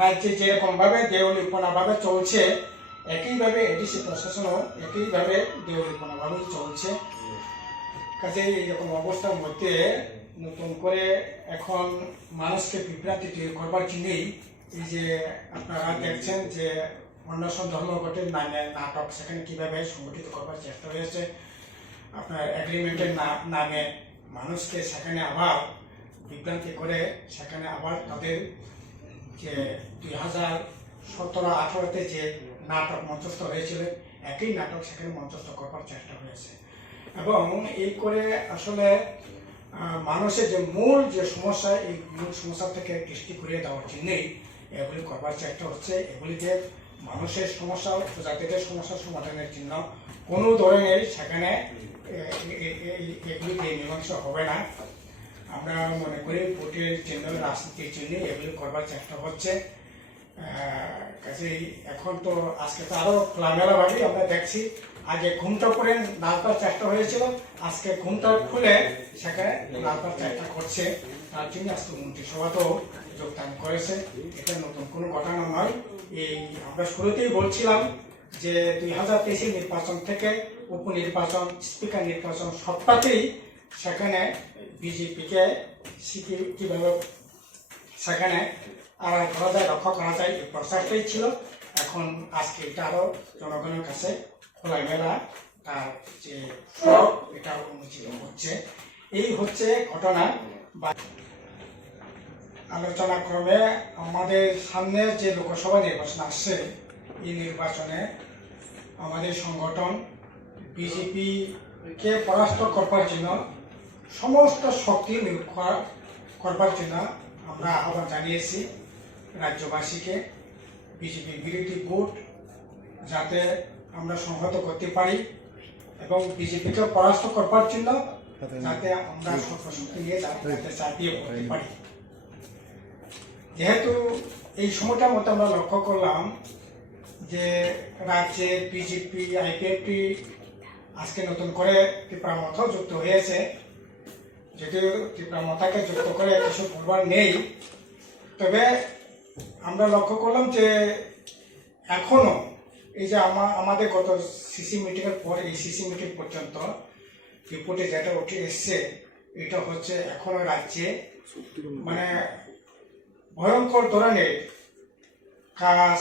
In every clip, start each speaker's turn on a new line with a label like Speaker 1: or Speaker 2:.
Speaker 1: রাজ্যে যেরকমভাবে দেউলিপনাভাবে চলছে, একইভাবে এডিসি প্রশাসনও একইভাবে দেউলিপনাভাবেই চলছে। কাজে এইরকম অবস্থার মধ্যে নতুন করে এখন মানুষকে বিভ্রান্তি করবার জন্যই এই যে আপনারা দেখছেন যে অন্য অন্বেষণ ধর্মঘটের নামে নাটক সেখানে কীভাবে সংগঠিত করবার চেষ্টা হয়েছে, আপনার এগ্রিমেন্টের নামে মানুষকে সেখানে আবার বিভ্রান্তি করে, সেখানে আবার তাদের যে দুই হাজার সতেরো, আঠারোতে যে নাটক মঞ্চস্থ হয়েছিল, একই নাটক সেখানে মঞ্চস্থ করবার চেষ্টা হয়েছে। এবং এই করে আসলে মানুষের যে মূল যে সমস্যা, এই মূল সমস্যা থেকে দৃষ্টি ঘুরিয়ে দেওয়ার জন্যই এগুলি করবার চেষ্টা হচ্ছে। এগুলিতে মানুষের সমস্যা প্রজাতিদের সমস্যার সমাধানের জন্য কোনো ধরনের সেখানে এগুলিতে মীমাংসা হবে না। আমরা মনে করি ভোটের জন্য রাজনীতির জন্য এগুলি করবার চেষ্টা হচ্ছে। কাজেই এখন তো আজকে তো আরও খোলামেলা ভাবেই আমরা দেখছি। আগে ঘুমটা করে নাচবার চেষ্টা হয়েছিল, আজকে ঘুমটা খুলে সেখানে নাচবার চেষ্টা করছে। তার জন্য আজকে মন্ত্রিসভাতেও যোগদান করেছে। এটা নতুন কোনো ঘটনা নয়। এই আমরা শুরুতেই বলছিলাম যে দুই হাজার তেইশের নির্বাচন থেকে উপনির্বাচন, স্পিকার নির্বাচন সবটাতেই সেখানে বিজেপিকে কীভাবে সেখানে আড়াই করা যায় রক্ষা করা যায়, এই প্রচেষ্টাই ছিল। এখন আজকে এটা আরও জনগণের কাছে খোলা খোলামেলা তার যে এটা উন্মোচিত হচ্ছে। এই হচ্ছে ঘটনা। বা আলোচনা ক্রমে আমাদের সামনে যে লোকসভা নির্বাচন আসছে, এই নির্বাচনে আমাদের সংগঠন বিজেপিকে পরাস্ত করবার জন্য সমস্ত শক্তি নিয়োগ করবার জন্য আমরা আহ্বান জানিয়েছি রাজ্যবাসীকে। বিজেপি বিরোধী ভোট যাতে আমরা সংহত করতে পারি এবং বিজেপিকে পরাস্ত করবার জন্য যাতে আমরা সর্বশক্তি নিয়ে যাতে চাপিয়ে পড়তে পারি। যেহেতু এই সময়টার মধ্যে আমরা লক্ষ্য করলাম যে রাজ্যে বিজেপি আইপিএফটি আজকে নতুন করে ত্রিপুরা মথাও যুক্ত হয়েছে। যদিও ত্রিপুরা মথাকে যুক্ত করে কিছু বলবার নেই, তবে আমরা লক্ষ্য করলাম যে এখনও এই যে আমা- আমাদের গত সিসি মিটিং এর পর, এই সিসি মিটিং পর্যন্ত রিপোর্টে যেটা উঠে এসছে, এটা হচ্ছে এখনও রাজ্যে মানে ভয়ঙ্কর ধরনের কাজ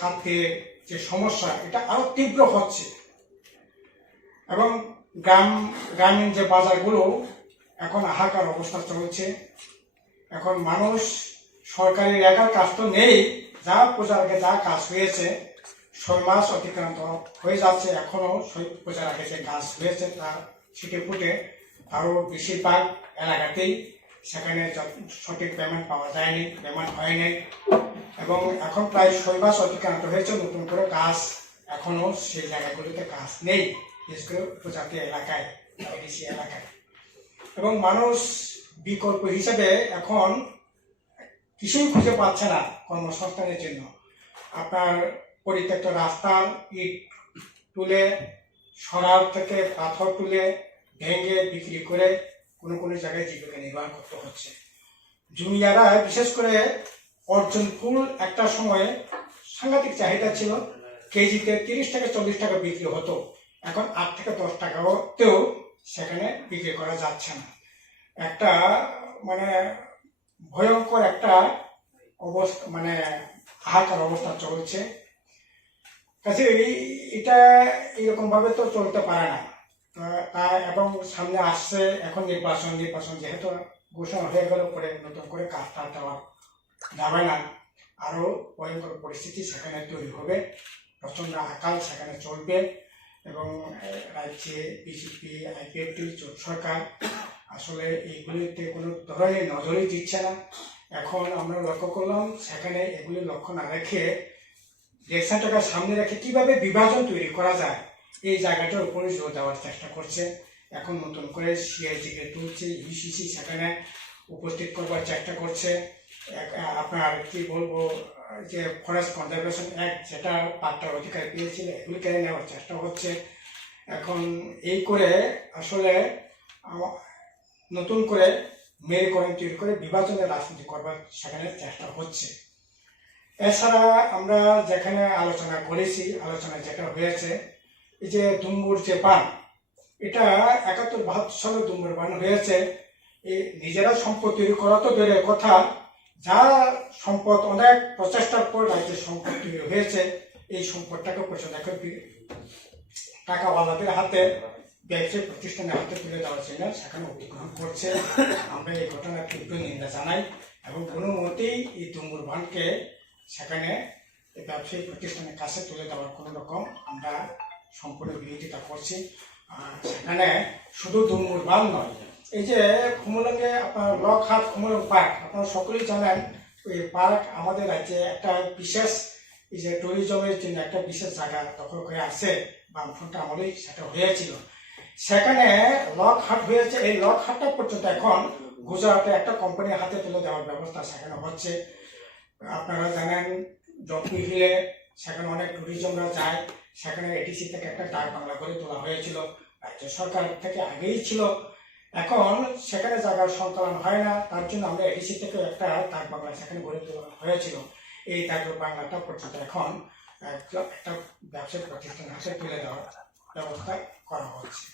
Speaker 1: খাদ্যের যে সমস্যা, এটা আরও তীব্র হচ্ছে। এবং গ্রাম, গ্রামীণ যে বাজারগুলো এখন হাহাকার অবস্থা চলছে। এখন মানুষ সরকারের রেখার কাজ তো নেই, যা আগে যা কাজ হয়েছে ছয় মাস অতিক্রান্ত হয়ে যাচ্ছে, এখনও ছয় পূজার আগে যে কাজ হয়েছে তা ছিটে ফুটে আরও বেশিরভাগ এলাকাতেই সেখানে সঠিক পেমেন্ট পাওয়া যায়নি পেমেন্ট হয়নি। এবং এখন প্রায় ছয় মাস অতিক্রান্ত হয়েছে, নতুন করে কাজ এখনও সেই জায়গাগুলিতে কাজ নেই, বিশেষ করে প্রজাতি এলাকায় এলাকায়। এবং মানুষ বিকল্প হিসেবে এখন কিছুই খুঁজে পাচ্ছে না কর্মসংস্থানের জন্য। আপনার পরিত্যক্ত রাস্তার ইট তুলে সরাব থেকে পাথর তুলে, ভেঙে বিক্রি করে কোনো কোনো জায়গায় জীবিকা নির্বাহ করতে হচ্ছে। জুনিয়ারা বিশেষ করে অর্জুন ফুল একটা সময়ে সাংঘাতিক চাহিদা ছিল, কেজিতে তিরিশ থেকে চল্লিশ টাকা বিক্রি হতো, এখন আট থেকে দশ টাকাতেও সেখানে বিক্রি করা যাচ্ছে না। একটা মানে ভয়ঙ্কর একটা অবস্থা মানে হাহাকার অবস্থা চলছে। কাছে এটা এরকম ভাবে তো চলতে পারে না। এবং সামনে আসছে এখন নির্বাচন নির্বাচন যেহেতু ঘোষণা হয়ে গেল পরে নতুন করে কাজ দেওয়া যাবে না। আরও ভয়ঙ্কর পরিস্থিতি সেখানে তৈরি হবে। প্রচণ্ড আকাল সেখানে চলবে। এবং রাজ্যে বিজেপি আইপিএফটি সরকার আসলে এইগুলিতে কোনো ধরনের নজরই দিচ্ছে না। এখন আমরা লক্ষ্য করলাম সেখানে এগুলি লক্ষ্য না রেখে ইলেকশনটাকে সামনে রেখে কীভাবে বিভাজন তৈরি করা যায়, এই জায়গাটার উপরে জোর দেওয়ার চেষ্টা করছে। এখন নতুন করে সিআইজিকে তুলছে ইউসিসি সেখানে উপস্থিত করবার চেষ্টা করছে। আপনার কি বলব, যে ফরেস্ট কনজারভেশন অ্যাক্ট যেটা পাট্টার অধিকার পেয়েছিল এগুলি কেড়ে নেওয়ার চেষ্টা হচ্ছে। এখন এই করে আসলে নতুন করে মেরুকরণ তৈরি করে বিভাজনের রাজনীতি করবার সেখানে চেষ্টা হচ্ছে। এছাড়া আমরা যেখানে আলোচনা করেছি, আলোচনা যেটা হয়েছে, এই যে দুম্বুর যে বান, এটা একাত্তর বাহাত্তর সালে দুম্বুর বান হয়েছে। নিজেরা সম্পদ তৈরি করা তো দূরের কথা। যা সম্পদ অনেক প্রচেষ্টার পর রাজ্যের সম্পদ তৈরি হয়েছে, এই সম্পদটাকে পয়সা দেখে টাকাওয়ালাদের হাতে, ব্যবসায়িক প্রতিষ্ঠানের হাতে তুলে দেওয়ার জন্য সেখানে অধিগ্রহণ করছে। আমরা এই ঘটনার তীব্র নিন্দা জানাই এবং কোনো মতেই এই তুমুর বানকে সেখানে ব্যবসায়িক প্রতিষ্ঠানের কাছে তুলে দেওয়ার কোনো রকম আমরা সম্পূর্ণ বিরোধিতা করছি। সেখানে শুধু দুমুর বান নয় এই যে খুমলঙ্গে আপনার লক হাট খুমলং পার্ক, আপনারা সকলেই জানেন এই পার্ক আমাদের রাজ্যে একটা বিশেষ এই যে ট্যুরিজমের জন্য একটা বিশেষ জায়গা দখল করে আছে বামফ্রন্ট আমলেই সেটা হয়েছিল। সেখানে লক হাট হয়েছে, এই লক হাটটা পর্যন্ত এখন গুজরাটে একটা কোম্পানির হাতে তুলে দেওয়ার ব্যবস্থা সেখানে হচ্ছে। আপনারা জানেন জম্পি হিলে সেখানে অনেক ট্যুরিজমরা যায়, সেখানে এটিসি থেকে একটা ডাক বাংলা করে তোলা হয়েছিল। রাজ্য সরকার থেকে আগেই ছিল এখন সেখানে জায়গার সন্তান হয় না, তার জন্য আমরা এডিসি থেকে একটা তাক বাংলা সেখানে গড়ে তোলা হয়েছিল। এই তাক বাংলাটা পর্যন্ত এখন একটা ব্যবসায়িক প্রতিষ্ঠান হাতে তুলে দেওয়ার ব্যবস্থা করা হচ্ছে